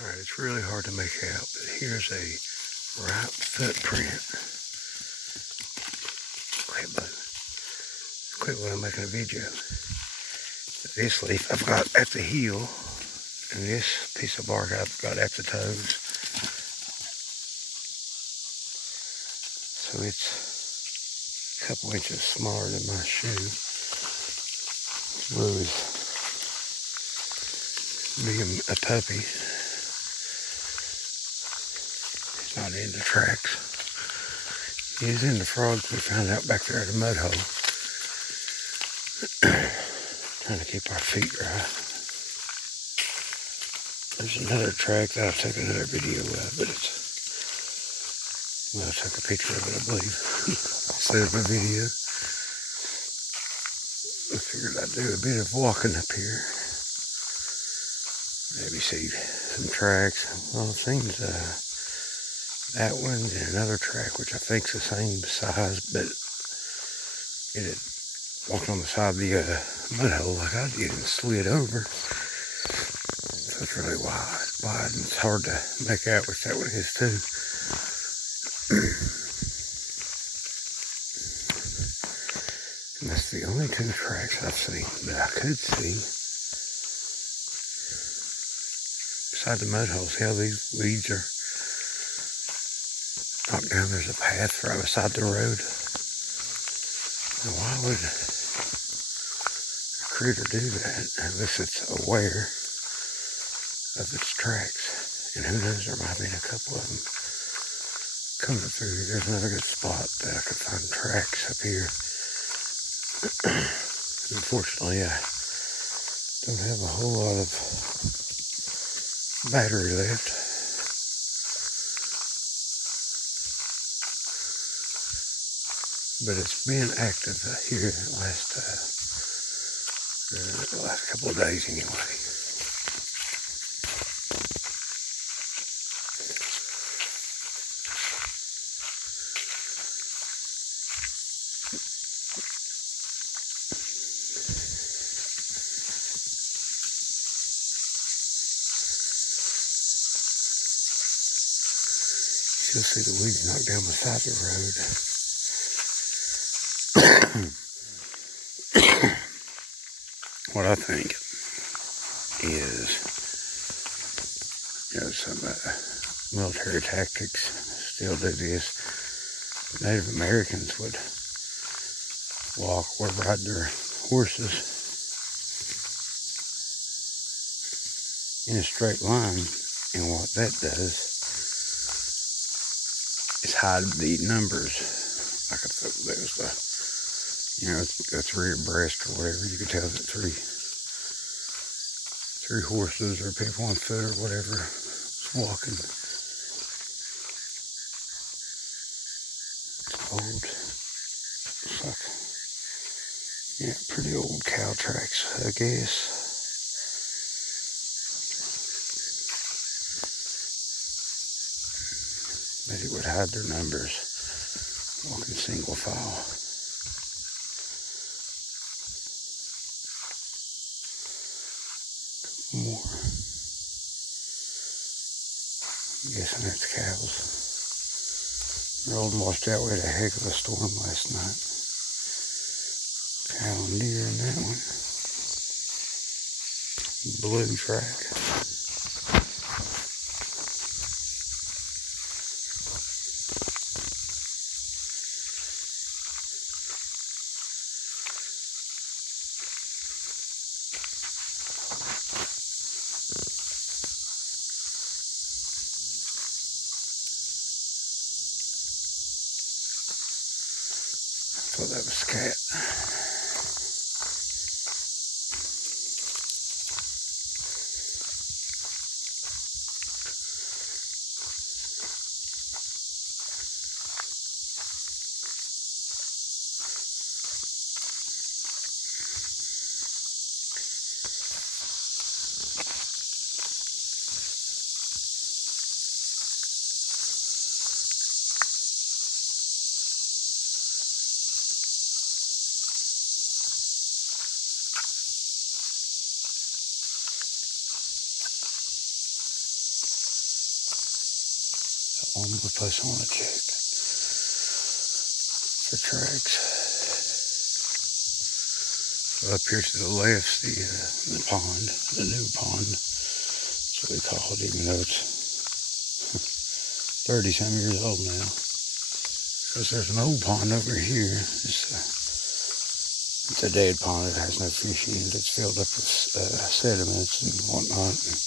Alright, it's really hard to make out, but here's a right footprint. Quit while I'm making a video. This leaf I've got at the heel, and this piece of bark I've got at the toes. So it's a couple inches smaller than my shoe. Blue is being a puppy. He's not into tracks. He's into frogs we found out back there at a mud hole. Trying to keep our feet dry. There's another track that I'll take another video of, but I took a picture of it, I believe, instead of a video. I figured I'd do a bit of walking up here. Maybe see some tracks. Well, it seems that one and another track, which I think's the same size, but it had walked on the side of the mud hole like I did and slid over. So it's really wide, and it's hard to make out which that one is too. And that's the only two tracks I've seen that I could see. Beside the mud hole, see how these weeds are knocked down? There's a path right beside the road. Now why would a critter do that unless it's aware of its tracks? And who knows, there might be a couple of them coming through. There's another good spot that I could find tracks up here. Unfortunately, I don't have a whole lot of battery left. But it's been active here the last couple of days anyway. You'll see the weeds knocked down beside the road. What I think is, some military tactics still do this. Native Americans would walk or ride their horses in a straight line, and what that does is hide the numbers. Like if there was a three abreast or whatever, you could tell that three horses or people on foot or whatever was walking. It's old. It's like, pretty old cow tracks, I guess. But it would hide their numbers, walking single file. Couple more. I'm guessing that's cows. They're old and washed out. We had a heck of a storm last night. Cow and deer in that one. Blue track. I thought that was a cat. one more place I want to check for tracks. So up here to the left's the pond, the new pond. That's what we call it, even though it's 30-some years old now. Because there's an old pond over here. It's a dead pond. It has no fish in it. It's filled up with sediments and whatnot. And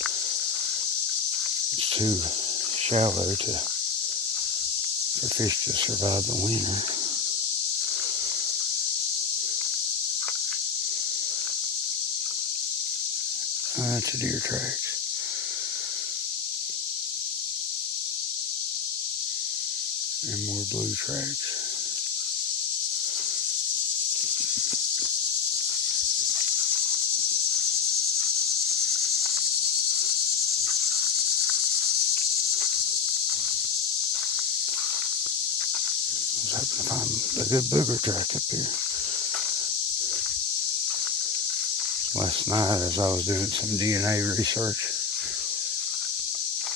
it's too shallow for fish to survive the winter. That's a deer tracks. And more blue tracks. I was hoping to find a good booger track up here. Last night, as I was doing some DNA research,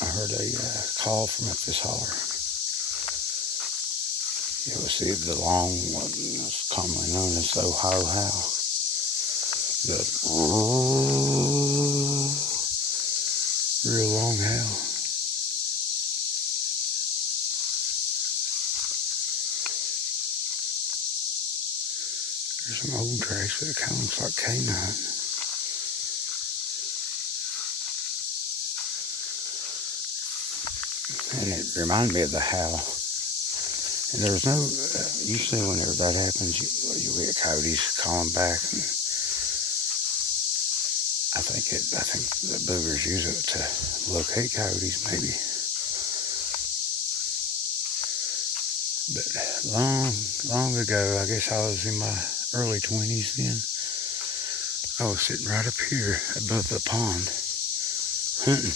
I heard a call from up this holler. It was the long one, that's commonly known as the Ohio Howl. The real long howl. There's some old tracks, but it kind of looks like canine. And it reminded me of the howl. And there was no, usually whenever that happens, you get coyotes calling back. And I think the boogers use it to locate coyotes, maybe. But long ago, I guess I was in my early 20s then. I was sitting right up here above the pond, hunting.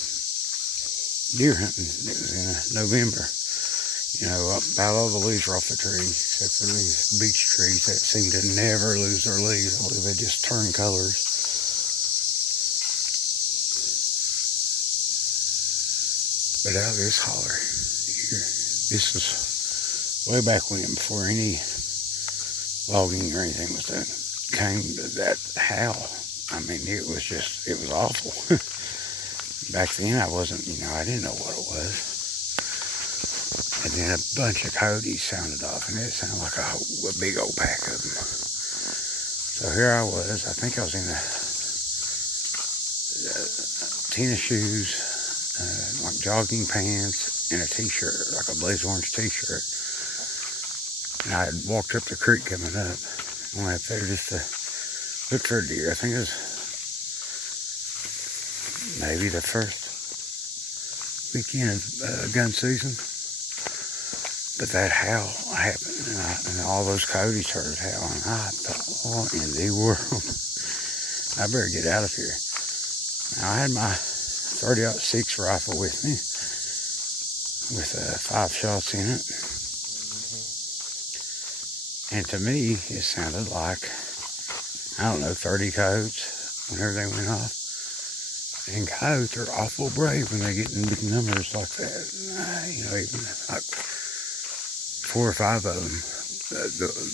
Deer hunting. It was in November. You know, about all the leaves were off the tree, except for these beech trees that seem to never lose their leaves. I believe they just turn colors. But out of this holler here, this was way back when, before any logging or anything was done, came to that howl. I mean, it was awful. Back then, I didn't know what it was. And then a bunch of coyotes sounded off, and it sounded like a big old pack of them. So here I was. I think I was in tennis shoes, like jogging pants, and a t-shirt, like a blaze orange t-shirt. And I had walked up the creek coming up. I went up there just to look for a deer. I think it was maybe the first weekend of gun season. But that howl happened, and all those coyotes started howling. I thought, what in the world? I better get out of here. Now, I had my 30-06 rifle with me, with 5 shots in it. And to me, it sounded like, 30 coyotes whenever they went off. And coyotes are awful brave when they get in big numbers like that. Even like 4 or 5 of them,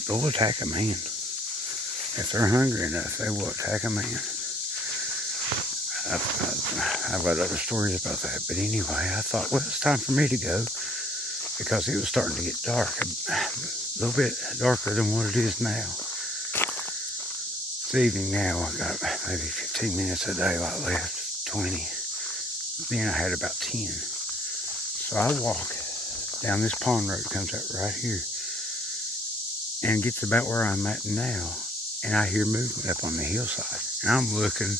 they'll attack a man. If they're hungry enough, they will attack a man. I've got other stories about that. But anyway, I thought, well, it's time for me to go, because it was starting to get dark, a little bit darker than what it is now. It's evening now. I got maybe 15 minutes a day left, 20. Then I had about 10. So I walk down this pond road, comes out right here, and gets about where I'm at now, and I hear movement up on the hillside. And I'm looking,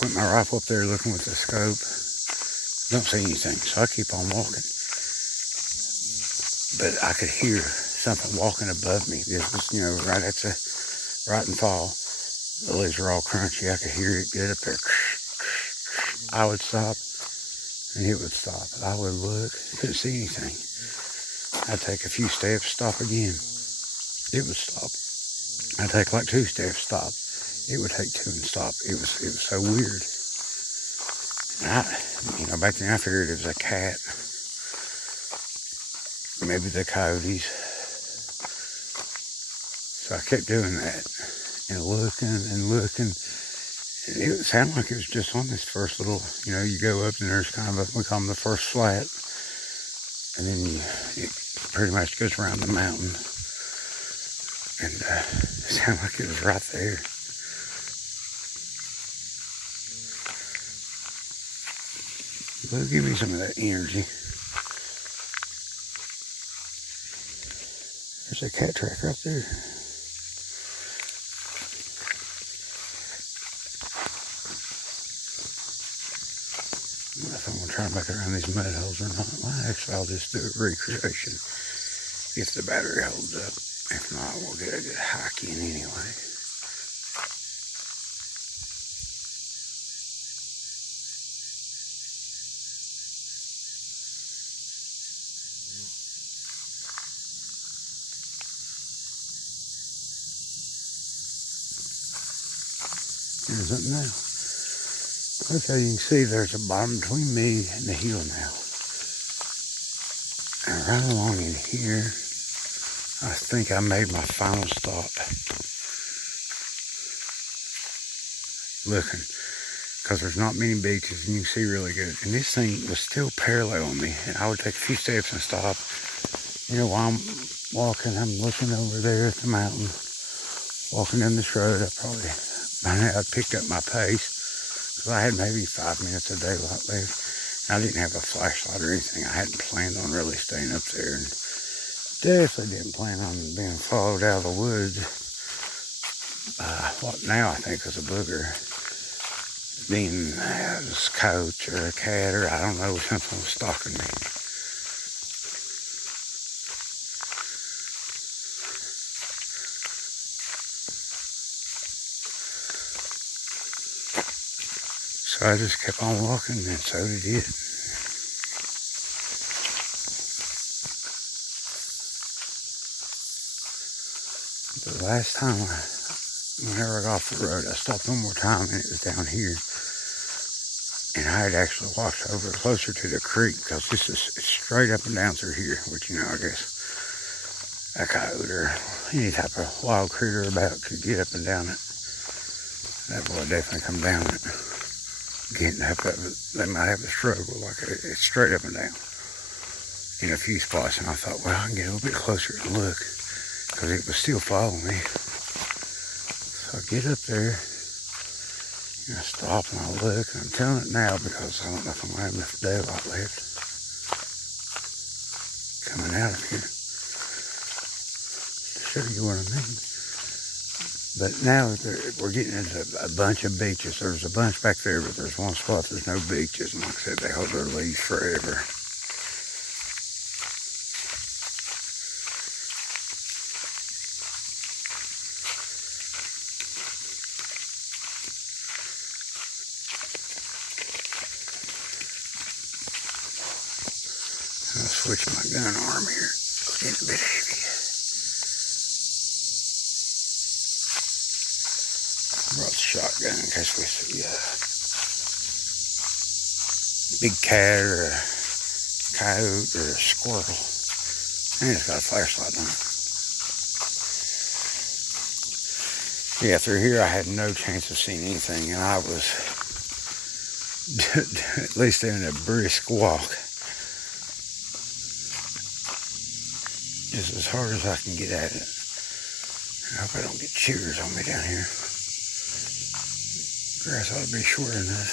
point my rifle up there, looking with the scope. Don't see anything, so I keep on walking. But I could hear something walking above me. This was, right in fall. The leaves were all crunchy. I could hear it get up there. I would stop, and it would stop. I would look, couldn't see anything. I'd take a few steps, stop again. It would stop. I'd take like 2 steps, stop. It would take 2 and stop. It was so weird. And back then I figured it was a cat. maybe the coyotes. So I kept doing that and looking and looking. It sounded like it was just on this first little, you go up and there's kind of we call them the first flat. And then it pretty much goes around the mountain. And it sounded like it was right there. It'll give me some of that energy. There's a cat track right there. I don't know if I'm going to try to make it around these mud holes or not. Well, actually, I'll just do a recreation if the battery holds up. If not, we'll get a good hike in anyway. There's something now. Okay, you can see there's a bottom between me and the hill now. And right along in here, I think I made my final stop. Looking, because there's not many beaches and you can see really good. And this thing was still parallel on me. And I would take a few steps and stop. While I'm walking, I'm looking over there at the mountain. Walking down this road, by now I'd picked up my pace. Because I had maybe 5 minutes of daylight left. I didn't have a flashlight or anything. I hadn't planned on really staying up there. And definitely didn't plan on being followed out of the woods. What now I think is a booger. Being a coach or a cat or I don't know, something was stalking me. So I just kept on walking and so did it. The last time whenever I got off the road, I stopped one more time and it was down here. And I had actually walked over closer to the creek because this is straight up and down through here, which, I guess a coyote or any type of wild critter about could get up and down it. That boy definitely come down it. They might have a struggle, like it's straight up and down in a few spots. And I thought, well, I can get a little bit closer and look because it was still following me. So I get up there and I stop and I look, and I'm telling it now because I don't know if I'm going to have enough daylight left coming out of here to show you what I mean. But now we're getting into a bunch of beaches. There's a bunch back there, but there's one spot there's no beaches. And like I said, they hold their leaves forever. I'll switch my gun arm here. It's getting a bit heavy. Brought the shotgun in case we see a big cat or a coyote or a squirrel. And it's got a flashlight on it. Yeah, through here I had no chance of seeing anything, and I was at least doing a brisk walk. Just as hard as I can get at it. I hope I don't get cheers on me down here. Grass ought to be short enough.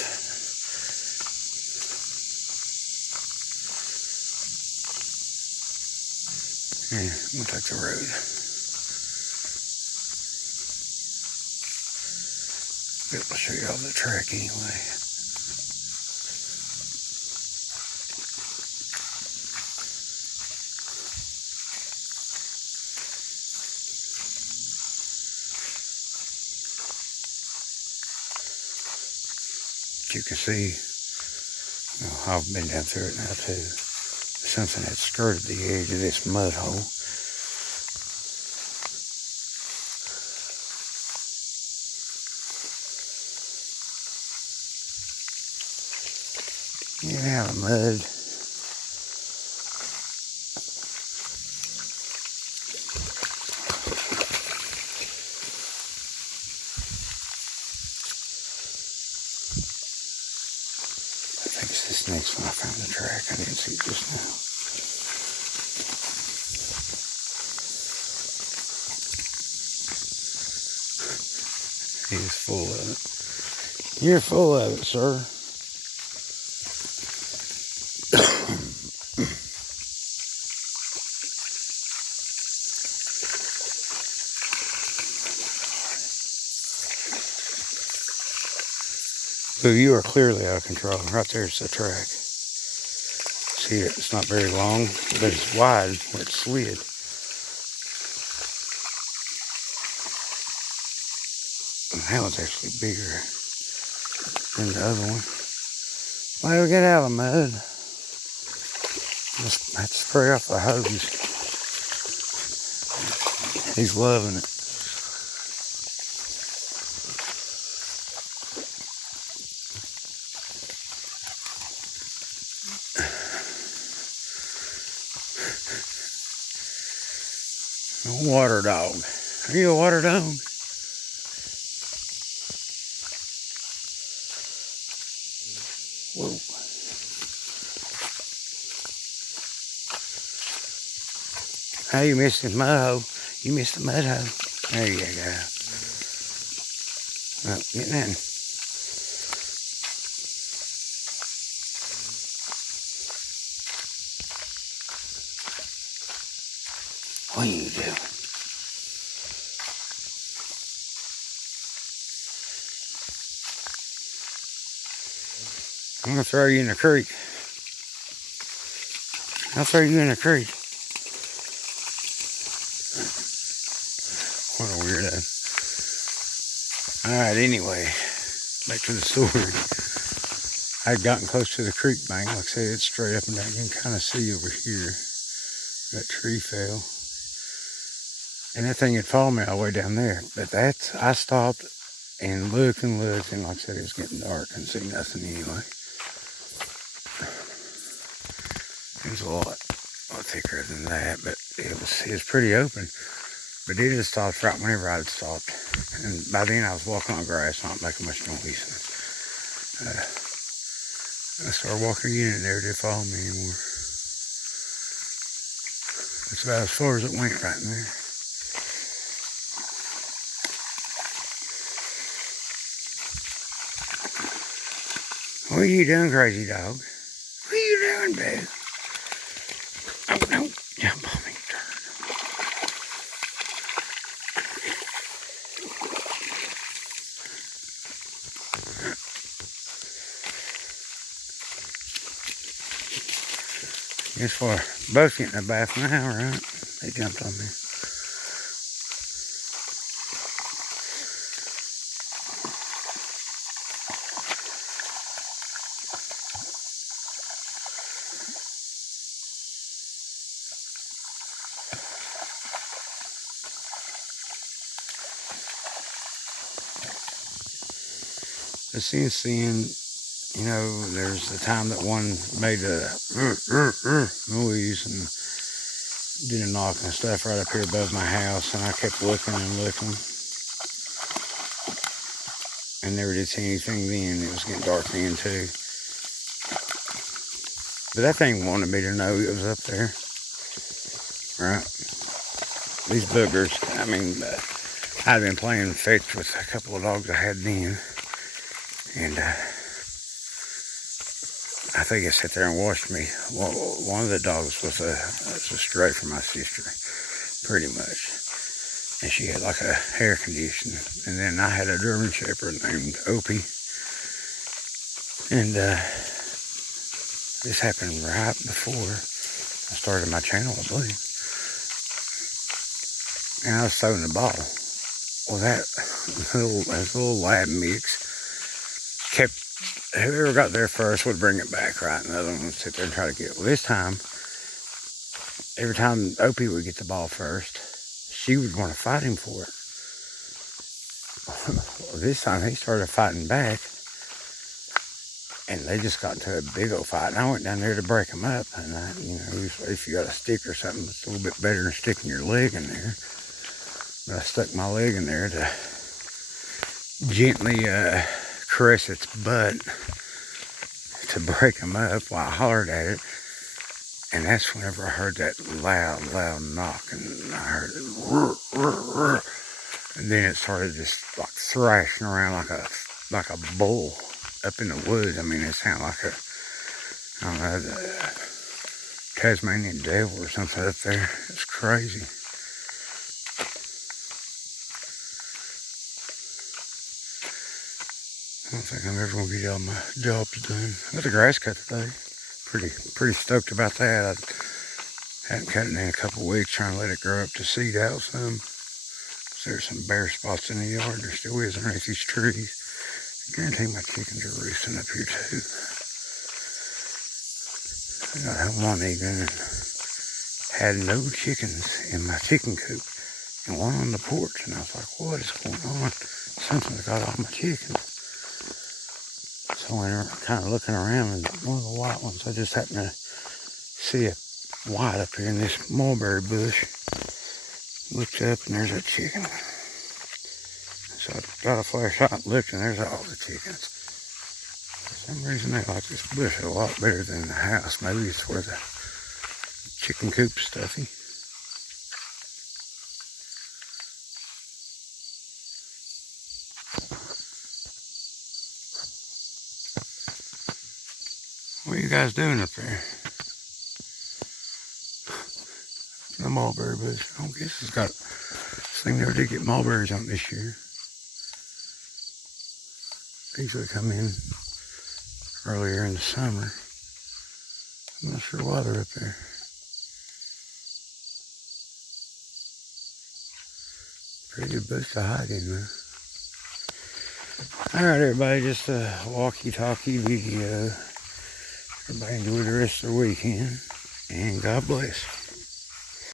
Yeah, I'm going to take the road. Be able to show you all the track anyway. You can see, I've been down through it now too. Something had skirted the edge of this mud hole. Get out of the mud. this next one. I found the track. I didn't see it just now. He is full of it. You're full of it, sir. Well, you are clearly out of control. Right there's the track. See it? It's not very long, but it's wide where it slid. And that one's actually bigger than the other one. Well, we get out of the mud. Just have to spray off the hose. He's loving it. A water dog. Are you a water dog? Whoa. Hey, you missed the mud hole. You missed the mud hole. There you go. Oh, getting in. What are you doing? I'm gonna throw you in the creek. I'll throw you in the creek. What a weirdo. Alright, anyway, back to the story. I'd gotten close to the creek bank. Like I said, it's straight up and down. You can kind of see over here. That tree fell. And that thing had followed me all the way down there. But I stopped and looked and looked. And like I said, it was getting dark. Couldn't see nothing anyway. It was a lot thicker than that, but it was pretty open. But it just stopped right whenever I'd stopped. And by then I was walking on grass, not making much noise. I started walking again and there, it didn't follow me anymore. That's about as far as it went right in there. What are you doing, crazy dog? What are you doing, babe? Oh, no. Jump on me, turn. Guess we're both getting a bath now, right? They jumped on me. But since then, you know, there's the time that one made a noise and did a knock and stuff right up here above my house, and I kept looking and looking and never did see anything then. It was getting dark then too. But that thing wanted me to know it was up there, right? These boogers, I mean, I'd been playing fetch with a couple of dogs I had then, and I think it sat there and watched me. Well, one of the dogs was a stray from my sister, pretty much. And she had like a hair condition. And then I had a German Shepherd named Opie. And this happened right before I started my channel, I believe. And I was throwing the ball. Well, that little lab mix kept, whoever got there first would bring it back, right? And the other one would sit there and try to get it. Well, this time, every time Opie would get the ball first, she would want to fight him for it. Well, this time he started fighting back, and they just got into a big old fight. And I went down there to break them up. And you know, if you got a stick or something, it's a little bit better than sticking your leg in there. But I stuck my leg in there to gently caress its butt to break them up while I hollered at it. And that's whenever I heard that loud knock, and I heard it, roar, roar, roar. And then it started just like thrashing around like a bull up in the woods. I mean, it sounded like I don't know, the Tasmanian devil or something up there. It's crazy. I don't think I'm ever gonna get all my jobs done. I got the grass cut today. Pretty stoked about that. I hadn't cut it in a couple of weeks, trying to let it grow up to seed out some. There's some bare spots in the yard. There still is underneath these trees. I guarantee my chickens are roosting up here too. I got home one evening and had no chickens in my chicken coop and one on the porch, and I was like, what is going on? Something's got all my chickens. So when I'm kind of looking around, and one of the white ones, I just happened to see a white up here in this mulberry bush. Looked up and there's a chicken. So I got a flashlight and looked, and there's all the chickens. For some reason they like this bush a lot better than the house. Maybe it's where the chicken coop's stuffy. What are you guys doing up there? The mulberry bush. I don't guess it's got, this thing never did get mulberries on this year. They usually come in earlier in the summer. I'm not sure why they're up there. Pretty good bush to hide in though. Alright everybody, just a walkie-talkie video. Everybody enjoy the rest of the weekend, and God bless.